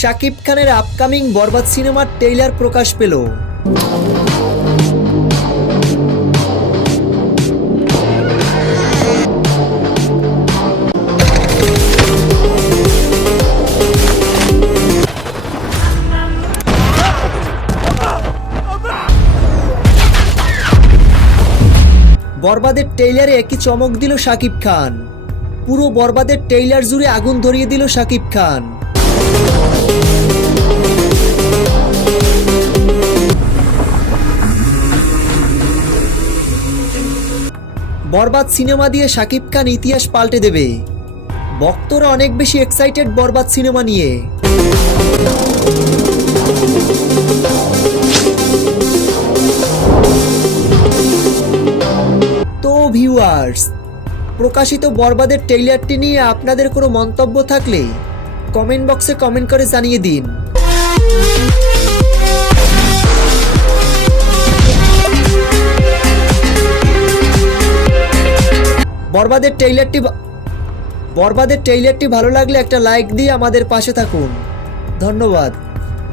শাকিব খানের আপকামিং বরবাদ সিনেমার ট্রেইলার প্রকাশ পেল। বরবাদের ট্রেইলারে একই চমক দিল শাকিব খান। পুরো বরবাদের ট্রেইলার জুড়ে আগুন ধরিয়ে দিল শাকিব খান। বরবাদ সিনেমা দিয়ে শাকিব খান ইতিহাস পাল্টে দেবে। ভক্তরা অনেক বেশি এক্সাইটেড বরবাদ সিনেমা নিয়ে। তো ভিউয়ার্স প্রকাশিত বরবাদের ট্রেইলারটি নিয়ে আপনাদের কোনো মন্তব্য থাকলে কমেন্ট বক্সে কমেন্ট করে জানিয়ে দিন। বরবাদের টেইলারটি বরবাদের টেইলারটি ভালো লাগলে একটা লাইক দিয়ে আমাদের পাশে থাকুন। ধন্যবাদ।